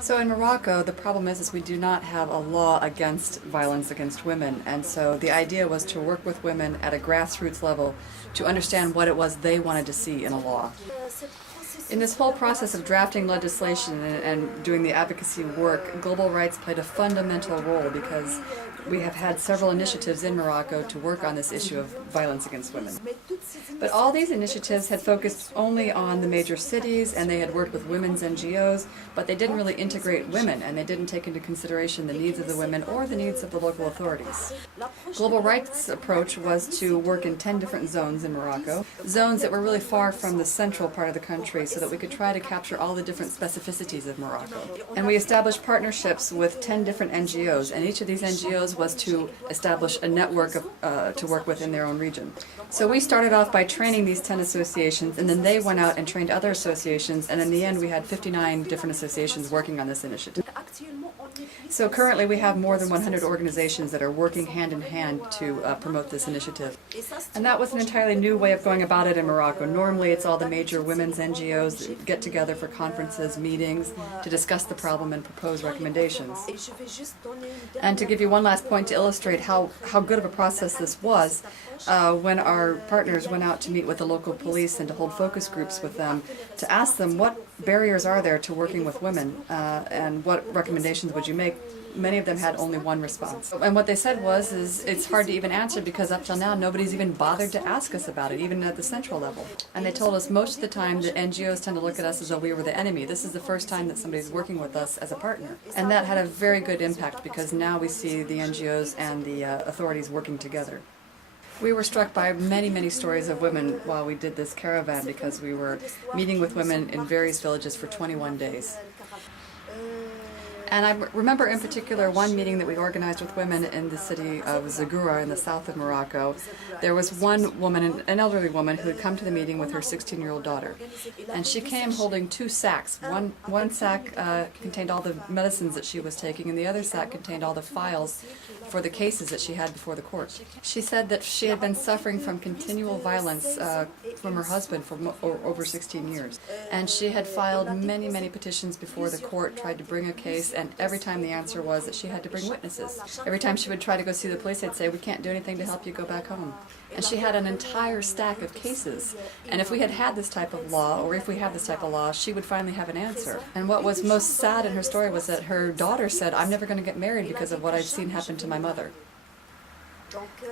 So in Morocco, the problem is we do not have a law against violence against women, and so the idea was to work with women at a grassroots level to understand what it was they wanted to see in a law. In this whole process of drafting legislation and doing the advocacy work, global rights played a fundamental role because we have had several initiatives in Morocco to work on this issue of violence against women. But all these initiatives had focused only on the major cities, and they had worked with women's NGOs, but they didn't really integrate women, and they didn't take into consideration the needs of the women or the needs of the local authorities. Global rights' approach was to work in 10 different zones in Morocco, zones that were really far from the central part of the country, so that we could try to capture all the different specificities of Morocco. And we established partnerships with 10 different NGOs, and each of these NGOs was to establish a network to work with in their own region. So we started off by training these 10 associations, and then they went out and trained other associations, and in the end we had 59 different associations working on this initiative. So currently we have more than 100 organizations that are working hand in hand to promote this initiative. And that was an entirely new way of going about it in Morocco. Normally it's all the major women's NGOs that get together for conferences, meetings, to discuss the problem and propose recommendations. And to give you one last point to illustrate how good of a process this was, when our partners went out to meet with the local police and to hold focus groups with them, to ask them what barriers are there to working with women and what recommendations would you make, many of them had only one response. And what they said was, it's hard to even answer because up till now nobody's even bothered to ask us about it, even at the central level. And they told us most of the time that NGOs tend to look at us as though we were the enemy. This is the first time that somebody's working with us as a partner. And that had a very good impact because now we see the NGOs and the authorities working together. We were struck by many, many stories of women while we did this caravan because we were meeting with women in various villages for 21 days. And I remember in particular one meeting that we organized with women in the city of Zagura in the south of Morocco. There was one woman, an elderly woman, who had come to the meeting with her 16-year-old daughter. And she came holding two sacks. One sack contained all the medicines that she was taking, and the other sack contained all the files for the cases that she had before the court. She said that she had been suffering from continual violence from her husband for over 16 years. And she had filed many, many petitions before the court, tried to bring a case, and every time the answer was that she had to bring witnesses. Every time she would try to go see the police, they'd say, "We can't do anything to help you, go back home." And she had an entire stack of cases. And if we had had this type of law, or if we have this type of law, she would finally have an answer. And what was most sad in her story was that her daughter said, "I'm never going to get married because of what I've seen happen to my mother."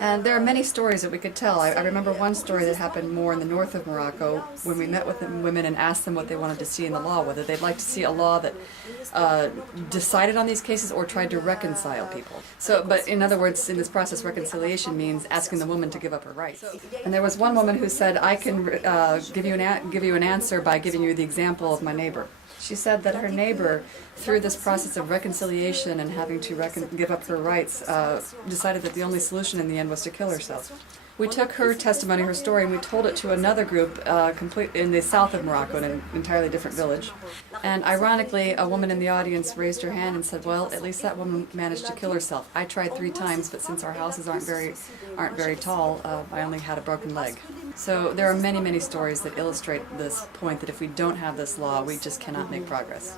And there are many stories that we could tell. I remember one story that happened more in the north of Morocco when we met with the women and asked them what they wanted to see in the law, whether they'd like to see a law that decided on these cases or tried to reconcile people. But in other words, in this process, reconciliation means asking the woman to give up her rights. And there was one woman who said, "I can give you an answer by giving you the example of my neighbor." She said that her neighbor, through this process of reconciliation and having to give up her rights, decided that the only solution in the end was to kill herself. We took her testimony, her story, and we told it to another group in the south of Morocco, in an entirely different village. And ironically, a woman in the audience raised her hand and said, "Well, at least that woman managed to kill herself. I tried 3 times, but since our houses aren't very tall, I only had a broken leg." So there are many, many stories that illustrate this point that if we don't have this law, we just cannot make progress.